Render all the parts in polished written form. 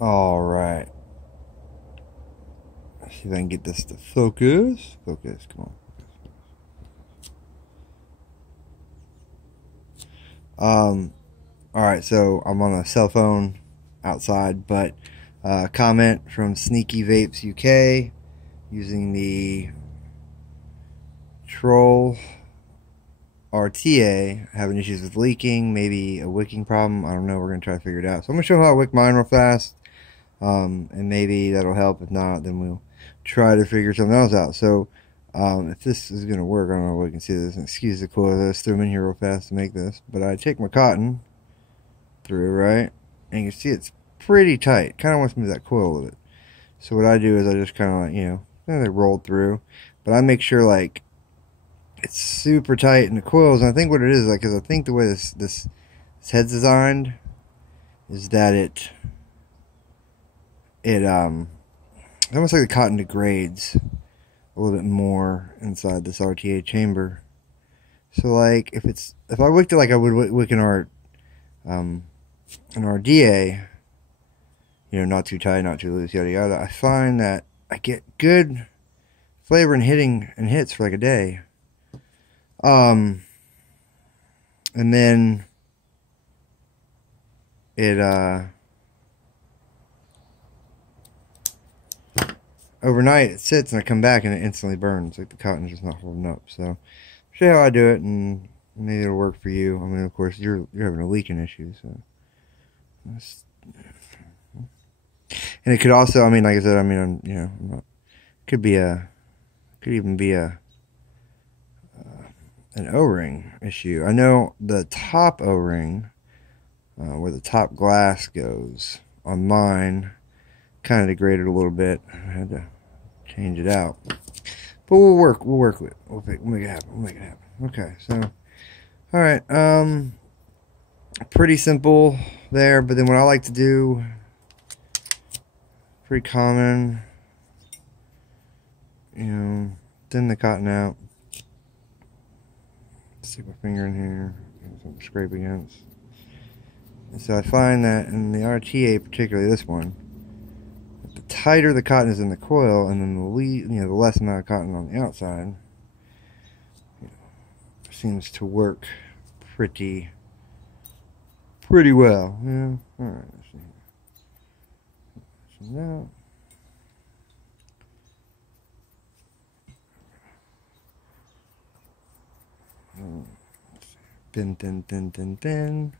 All right. See if I can get this to focus. Focus, come on. All right, so I'm on a cell phone outside, but comment from Sneaky Vapes UK using the Troll RTA, having issues with leaking, maybe a wicking problem. I don't know. We're gonna try to figure it out. So I'm gonna show how I wick mine real fast, and maybe that'll help. If not, then we'll try to figure something else out. So if this is gonna work, I don't know if we can see this. Excuse the coil. Let's throw them in here real fast to make this. But I take my cotton through, right, and you can see it's pretty tight. Kind of wants to move that coil a little bit. So what I do is I just kind of like, they roll through, but I make sure like it's super tight in the coils. And I think what it is, like, because I think the way this head's designed is that it almost like the cotton degrades a little bit more inside this RTA chamber. So like if I wicked it like I would wick an RDA, not too tight, not too loose, yada yada, I find that I get good flavor and hits for like a day. And then it overnight it sits and I come back and it instantly burns, like the cotton's just not holding up. So show you how I do it, and maybe it'll work for you. I mean, of course you're having a leaking issue, so and it could also, I mean, like I said, I mean, I'm not, could even be an O-ring issue. I know the top O-ring, where the top glass goes on mine, kind of degraded a little bit. I had to change it out, but we'll work with it. We'll make it happen. Okay, so all right, pretty simple there. But then what I like to do, pretty common, thin the cotton out. Stick my finger in here, something to scrape against. And so I find that in the RTA, particularly this one, the tighter the cotton is in the coil, and then the less amount of cotton on the outside, seems to work pretty well. Yeah. All right. Let's see. So now, thin. Thin.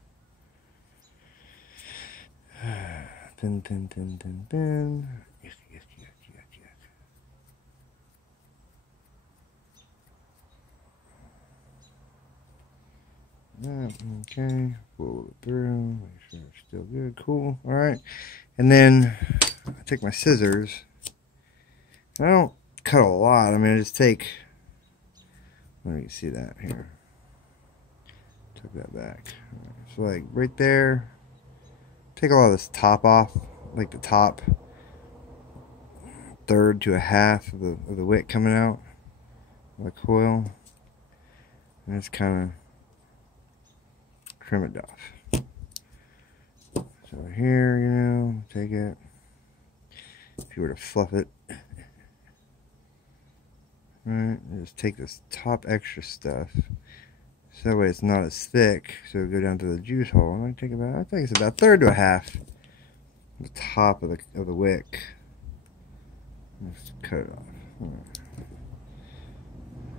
Okay, pull it through, make sure it's still good. Cool. All right, and then I take my scissors. I don't cut a lot. I mean, I just take. Let me see that here. Took that back. Right, so like right there, take a lot of this top off, like the top third to a half of the wick coming out of the coil, and just kind of trim it off. So here, take it. If you were to fluff it, right, just take this top extra stuff, so that way it's not as thick, so it'll go down to the juice hole. And I think it's about a third to a half the top of the wick. Let's cut it off. Right.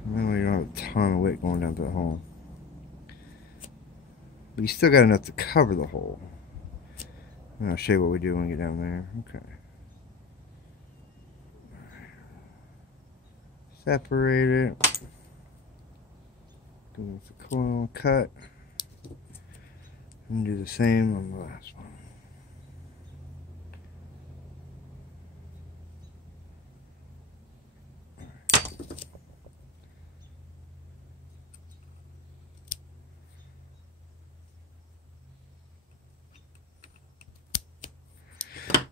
And then we don't have a ton of wick going down to the hole, but you still got enough to cover the hole. And I'll show you what we do when we get down there. Okay. Separate it. Go with the coil, cut. And do the same on the last one.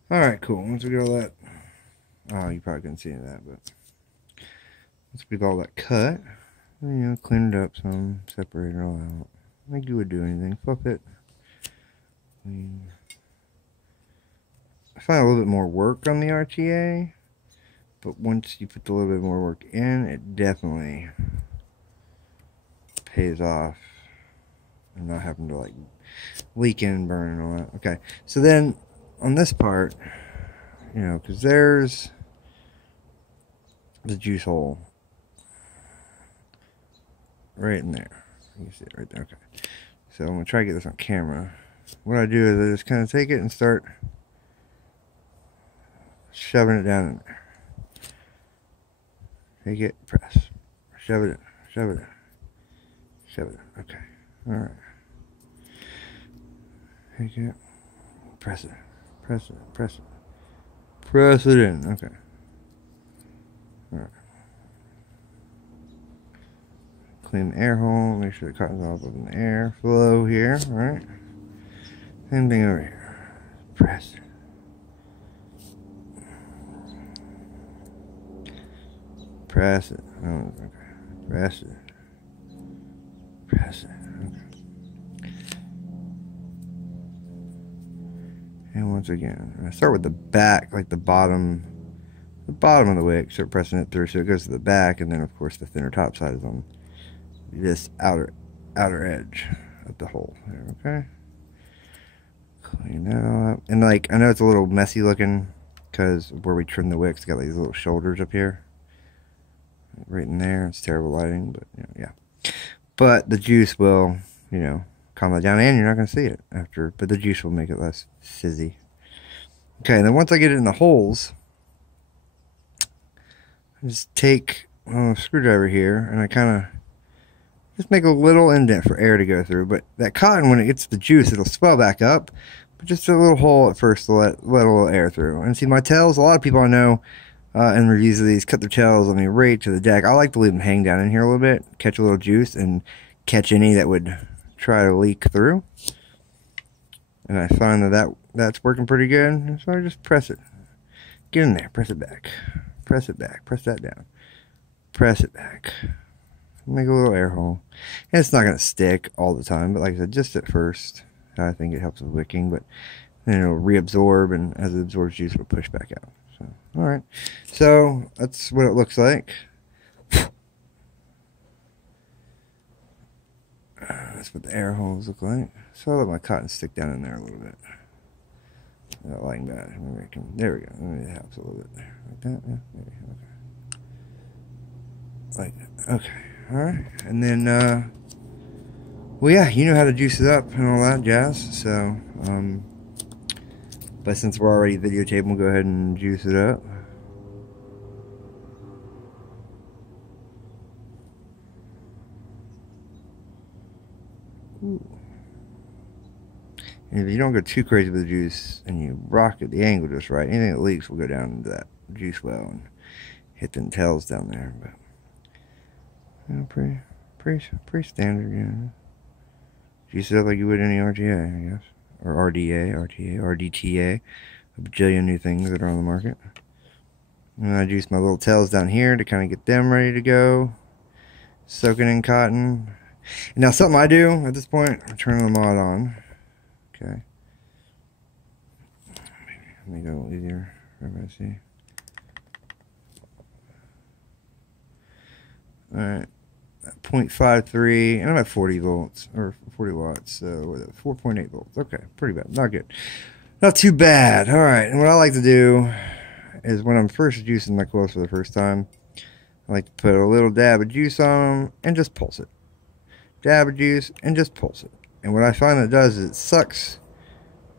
Alright, cool. Once we get all that, oh, you probably couldn't see any of that, but once we get all that cut, clean it up some, separate it all out, like you would do anything. Fluff it, clean, find a little bit more work on the RTA, but once you put a little bit more work in, it definitely pays off and not having to like leak in and burn and all that. Okay, so then on this part, you know, because there's the juice hole right in there. You can see it right there. Okay, so I'm gonna try to get this on camera. What I do is I just kind of take it and start shoving it down in there. Take it, press, shove it in, shove it in, shove it in. Okay, all right. Take it, press it, press it, press it, press it in. Okay. All right. Clean the air hole. Make sure the cotton's all up in the air flow here. All right. Same thing over here. Press it. Press it. Oh, okay. Press it. Press it. Okay. And once again, I start with the back, like the bottom of the wick. Start pressing it through so it goes to the back, and then of course the thinner top side is on this outer edge of the hole. There, okay. Clean that all up. And like, I know it's a little messy looking because where we trim the wicks, got like these little shoulders up here. Right in there. It's terrible lighting, but you know, yeah. But the juice will, you know, calm that down, and you're not going to see it after, but the juice will make it less fizzy. Okay, and then once I get it in the holes, I just take a screwdriver here, and I kind of just make a little indent for air to go through. But that cotton, when it gets the juice, it'll swell back up, but just a little hole at first to let a little air through. And see, my tails, a lot of people I know in reviews of these cut their tails, I mean, right to the deck. I like to leave them hang down in here a little bit, catch a little juice, and catch any that would try to leak through. And I find that's working pretty good, so I just press it. Get in there, press it back. Press it back, press that down. Press it back. Make a little air hole. And it's not going to stick all the time, but like I said, just at first, I think it helps with wicking, but then it'll reabsorb, and as it absorbs juice, it'll push back out. So, alright. So, that's what it looks like. That's what the air holes look like. So I'll let my cotton stick down in there a little bit. Not like that. Maybe I can, there we go. Maybe it helps a little bit there. Like that, yeah, maybe, okay. Like that, okay. Alright, and then, well, yeah, you know how to juice it up and all that jazz, so, but since we're already videotaping, we'll go ahead and juice it up. Ooh. And if you don't go too crazy with the juice and you rock it the angle just right, anything that leaks will go down into that juice well and hit the tails down there. But you know, pretty standard, you know. Juice it up like you would any RTA, I guess, or RDA, RTA, RDTA, a bajillion new things that are on the market. And I juice my little tails down here to kind of get them ready to go, soaking in cotton. And now something I do at this point, I'm turning the mod on. Okay. Make it a little easier for everybody to see. Alright. 0.53, and I'm at 40 volts, or 40 watts, so 4.8 volts. Okay, pretty bad. Not good. Not too bad. Alright, and what I like to do is when I'm first juicing my coils for the first time, I like to put a little dab of juice on them and just pulse it. Dab of juice and just pulse it. And what I find that does is it sucks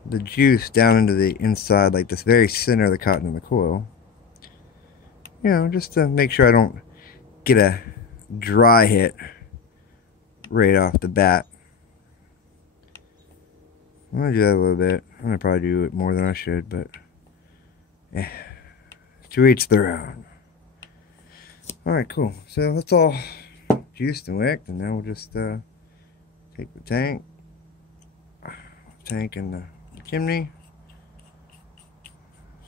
the juice down into the inside, like this very center of the cotton in the coil. You know, just to make sure I don't get a dry hit right off the bat. I'm going to do that a little bit. I'm going to probably do it more than I should, but yeah, to each their own. Alright, cool. So that's all juiced and wicked, and now we'll just take the tank and the chimney,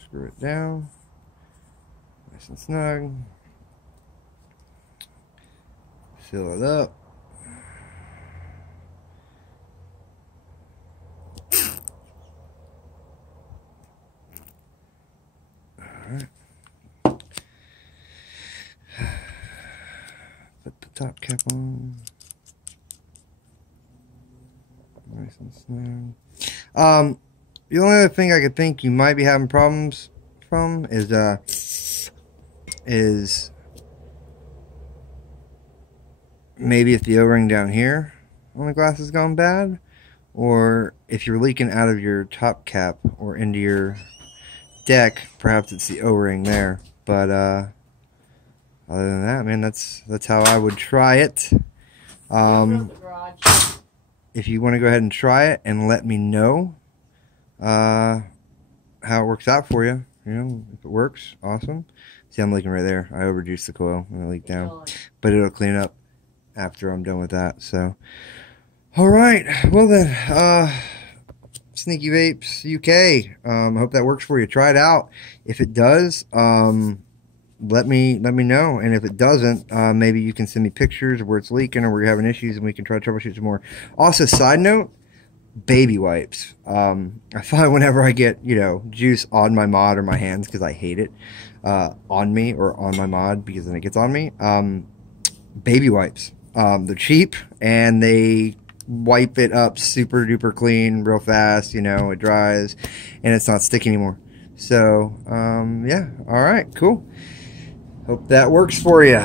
screw it down nice and snug, fill it up, Alright. Put the top cap on. Nice and snug. The only other thing I could think you might be having problems from is maybe if the O-ring down here on the glass has gone bad, or if you're leaking out of your top cap or into your deck, perhaps it's the O-ring there. But other than that, man, that's how I would try it. If you want to go ahead and try it and let me know how it works out for you, you know, if it works, awesome. See, I'm leaking right there. I overjuiced the coil and it leaked down, but it'll clean up after I'm done with that. So, all right, well then, Sneaky Vapes UK. I hope that works for you. Try it out. If it does, let me know, and if it doesn't, maybe you can send me pictures of where it's leaking or where you're having issues, and we can try to troubleshoot some more. Also, side note, baby wipes. I find whenever I get, you know, juice on my mod or my hands, because I hate it, on me or on my mod because then it gets on me, baby wipes. They're cheap and they wipe it up super duper clean real fast. You know, it dries and it's not sticky anymore. So yeah, all right, cool. Hope that works for you.